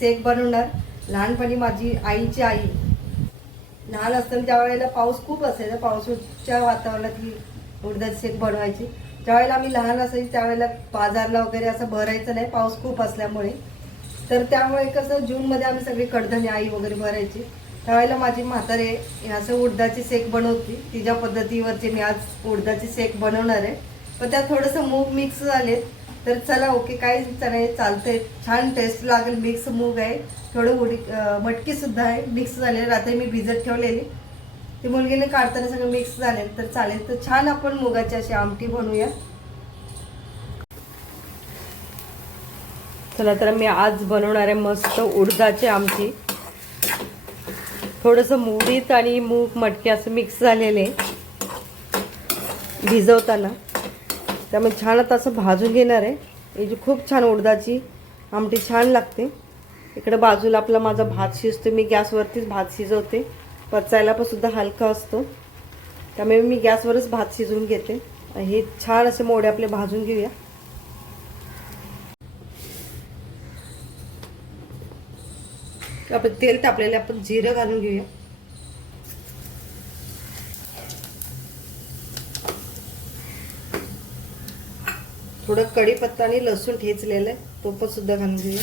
शेक बनवणार. लहानपणी माझी आईची आई लहान असताना त्यावेळेला पाऊस खूप असायचा. पावसाच्या वातावरणात ही उडदाची शेक बनवायची. ज्यावेळेला आम्ही लहान असायची त्यावेळेला बाजारला वगैरे असं भरायचं नाही. पाऊस खूप असल्यामुळे. तर त्यामुळे कसं जूनमध्ये आम्ही सगळी कडधान्य आई वगैरे भरायची. त्यावेळेला माझी म्हातारे असं उडदाची शेक बनवती. तिच्या पद्धतीवरचे मी आज उडदाची शेक बनवणार आहे. पण त्यात थोडंसं मूग मिक्स झालेत तर चला ओके काही नाही चालतंय. छान टेस्ट लागेल मिक्स मूग आहे. थोडं उडी मटकीसुद्धा मटकी सुद्धा आहे. मिक्स झाले रात्री मी भिजत ठेवलेली. ती मुलगीने काढताना सगळं मिक्स झाले तर चालेल. तर छान आपण मुगाची अशी आमटी बनवूया. चला तर मी आज बनवणार आहे मस्त उडदाची आमटी. थोडंसं मुडीत आणि मूग मटके असं मिक्स झालेले भिजवताना. त्यामुळे छान आता असं भाजून घेणार आहे. याची खूप छान उडदाची आमटी छान लागते. इकडे बाजूला आपला माझा भात शिजतो. मी गॅसवरतीच भात शिजवते. पचायला पण सुद्धा हलका असतो. त्यामुळे मी गॅसवरच भात शिजवून घेते. आणि हे छान असे मोडे आपले भाजून घेऊया. आपण तेल तापलेले आपण जिरं घालून घेऊया. थोडं कढीपत्ता आणि लसूण ठेचलेलं आहे. तो पण सुद्धा घालून घेऊया.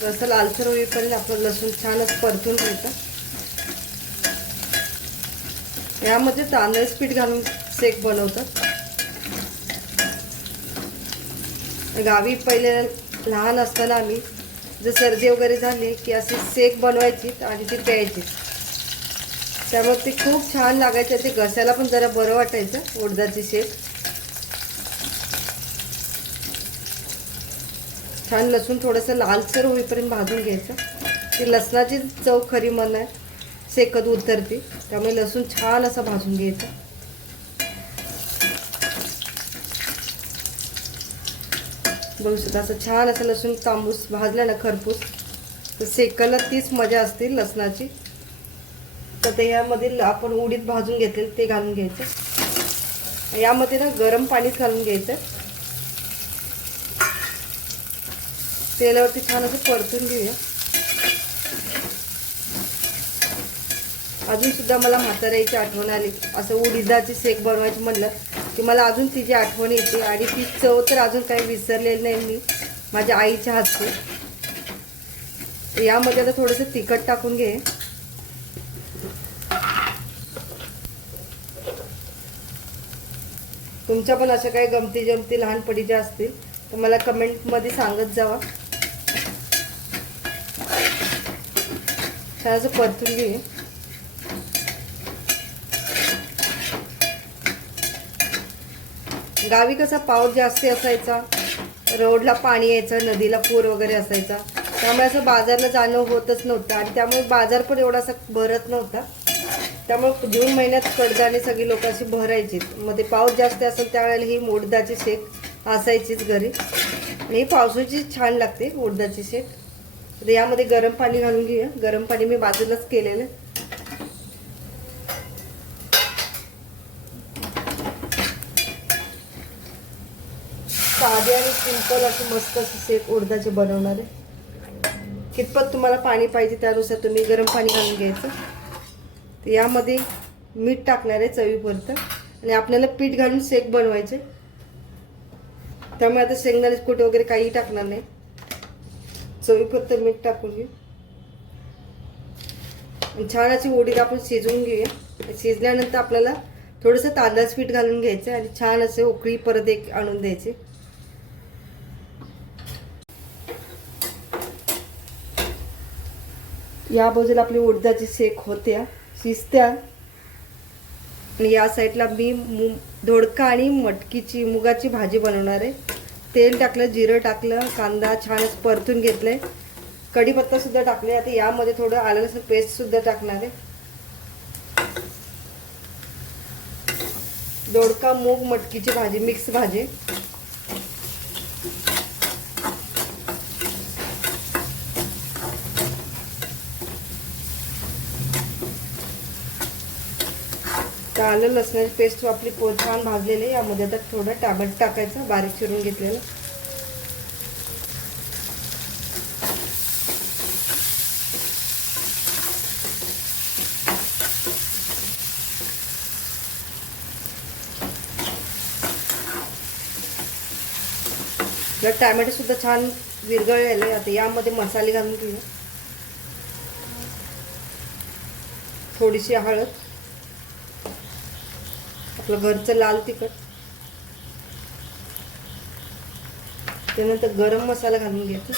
जसं लालसर होईपर्यंत आपण लसूण छानच परतून घ्यायचं यामध्ये तांदळाचं पीठ घालून शेक बनवतात. गावी पहिले लहान असताना आम्ही जर सर्दी वगैरे झाली की अशी शेक बनवायची आणि ती प्यायची. त्यामुळे ते खूप छान लागायचं ते घसायला पण जरा बरं वाटायचं उडदाची शेक. छान लसूण थोडंसं लालसर होईपर्यंत भाजून घ्यायचं. ती लसणाची चव खरी मन आहे शेकत उतरते. त्यामुळे लसूण छान असं भाजून घ्यायचं. बघू शकता असं छान असं लसूण तांबूस भाजला ना खरपूस. तर शेकायला तीच मजा असते लसणाची. तर ते यामध्ये आपण उडीद भाजून घेतले ते घालून घ्यायचं. यामध्ये ना गरम पाणीच घालून घ्यायचं. तेलावरती छान असं परतून घेऊया. अजूनसुद्धा मला म्हाताऱ्याची आठवण आली. असं उडीदाची शेक बनवायची म्हणलं की मला अजून तिची आठवण येते आणि ती चव तर अजून काही विसरलेली नाही मी माझ्या आईच्या हातची. यामध्ये आता थोडंसं तिखट टाकून घे. तुमच्या पण अशा काही गमती जमती लहानपणीच्या असतील तर मला कमेंटमध्ये सांगत जावा. छान असं परतून घे गावी कसा पाऊस जास्ती असायचा रोडला पाणी यायचं नदीला पूर वगैरे असायचा. त्यामुळे असं बाजारला जाणं होतच नव्हतं आणि त्यामुळे बाजार पण एवढा असा भरत नव्हता. त्यामुळे जून महिन्यात कडदाणे सगळी लोक अशी भरायची मग ते पाऊस जास्त असेल त्यावेळेला ही उडदाची शेक असायचीच घरी. आणि ही पावसाची छान लागते उडदाची शेक. तर यामध्ये गरम पाणी घालून घेऊया. गरम पाणी मी बाजूलाच केलेलं साधे आणि सिंपल अशी मस्त अशी शेक उडदाचे बनवणार आहे. कितपत तुम्हाला पाणी पाहिजे त्यानुसार तुम्ही गरम पाणी घालून घ्यायचं. तर यामध्ये मीठ टाकणार आहे चवीपुरतं. आणि आपल्याला पीठ घालून शेक बनवायचे. त्यामुळे आता शेंगदाणे कुठे वगैरे काही टाकणार नाही. चवीपुरतं मीठ टाकून घेऊ. छान अशी उडीद आपण शिजवून घेऊया. शिजल्यानंतर आपल्याला थोडंसं तांदळाचं पीठ घालून घ्यायचं आणि छान असे उकळी परत एक आणून द्यायचे. या बाजूला आपली उडदाची शेक होत्या शिजत्या. आणि या साईडला मी मु दोडका आणि मटकीची मुगाची भाजी बनवणार आहे. तेल टाकलं जिरं टाकलं कांदा छान परतून घेतलं आहे कढीपत्तासुद्धा टाकले आता यामध्ये थोडं आलं लसूण पेस्टसुद्धा टाकणार आहे. दोडका मूग मटकीची भाजी मिक्स भाजी. तर आलं लसणाची पेस्ट आपली छान भाजलेली आहे. यामध्ये आता थोडं टाबट टाकायचं बारीक चिरून घेतलेलं. तर टॅमॅटो सुद्धा छान विरघळलेले आता यामध्ये मसाले घालून घेऊ. थोडीशी हळद. आपलं घरचं लाल तिखट. त्यानंतर गरम मसाला घालून घ्यायचा.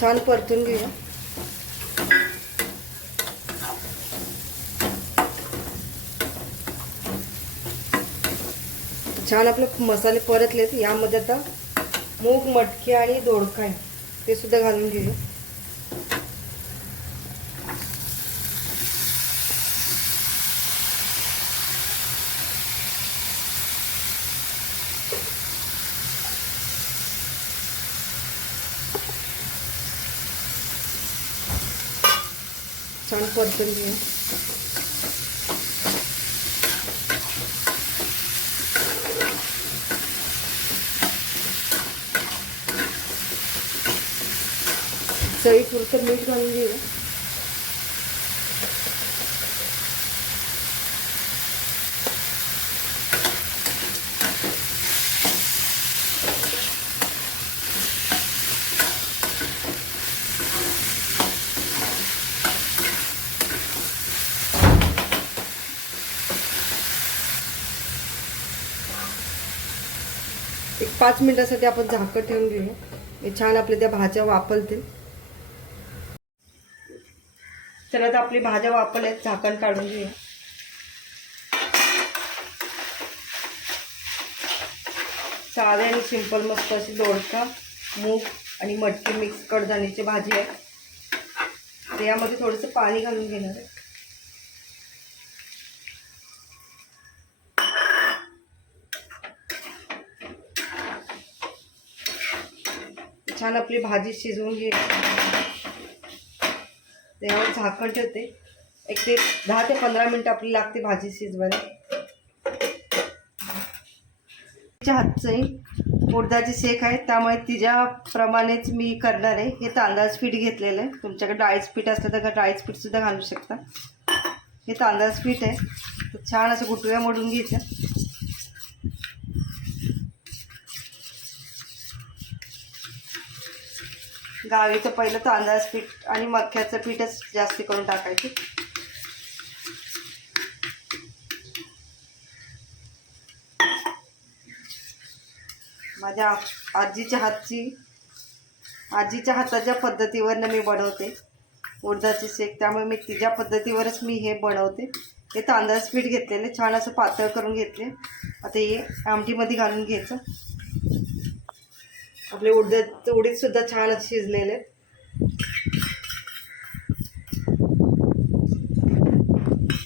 छान परतून घेऊया. छान आपले मसाले परतलेत. यामध्ये आता मूग मटकी आणि दोडका आहे. ते सुद्धा घालून घेऊया. छान परतून घेऊया चवी पुरतं मीठ घालून घेऊ. एक पाच मिनिटासाठी आपण झाकण ठेवून घेऊया. हे छान आपल्या त्या भाज्या वापरतील. तर आता आपली भाज्या वापरल्या झाकण काढून घेऊया. साधे आणि सिंपल मस्त अशी दोडका मूग आणि मटकी मिक्स कडधान्याची भाजी आहे. तर यामध्ये थोडंसं पाणी घालून घेणार आहे. छान आपली भाजी शिजवून घे. त्यावर झाकण ठेवते. एक ते दहा ते पंधरा मिनटं आपली लागते भाजी शिजवायला. तिच्या हातचं उडदाचे शेक आहे त्यामुळे तिच्याप्रमाणेच मी करणार आहे. हे तांदळाचं पीठ घेतलेलं आहे. तुमच्याकडे डाळीचं पीठ असलं तर डाळीचं पीठसुद्धा घालू शकता. हे तांदळाचं पीठ आहे. तर छान असं गुटळ्या मोडून घ्यायचं. गावीचं पहिलं तांदळाचं पीठ आणि मक्याचं पीठच जास्ती करून टाकायचे. माझ्या आजीच्या हातची आजीच्या हाताच्या पद्धतीवरनं मी बनवते. उडदाची शेक त्यामुळे मी तिच्या पद्धतीवरच मी हे बनवते. हे तांदळाचं पीठ घेतलेले छान असं पातळ करून घेतले. आता हे आमटीमध्ये घालून घ्यायचं. आपले उडद उडीद सुद्धा छान असे शिजलेले.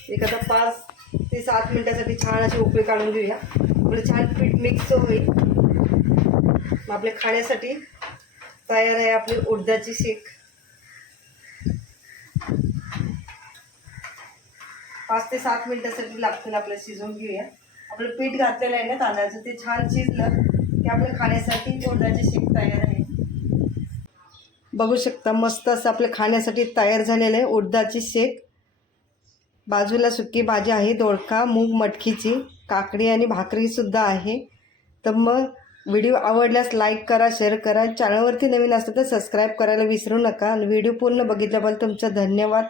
एक आता पाच ते सात मिनिटासाठी छान अशी उकळी काढून घेऊया. आपलं छान पीठ मिक्स होईल. मग आपल्या खाण्यासाठी तयार आहे आपली उडदाची शेक. पाच ते सात मिनिटासाठी लागतील आपल्याला शिजवून घेऊया. आपलं पीठ घातलेलं आहे ना तांदळाचं ते छान शिजलं. की आपल्या खाण्यासाठी उडदाचे शेक तयार आहे. बघू शकता मस्त असं आपलं खाण्यासाठी तयार झालेलं आहे उडदाची शेक. बाजूला सुकी भाजी आहे दोडका मूग मटकीची काकडी आणि भाकरीसुद्धा आहे. तर मग व्हिडिओ आवडल्यास लाईक करा शेअर करा. चॅनलवरती नवीन असतं तर सबस्क्राईब करायला विसरू नका. आणि व्हिडिओ पूर्ण बघितल्याबद्दल तुमचं धन्यवाद.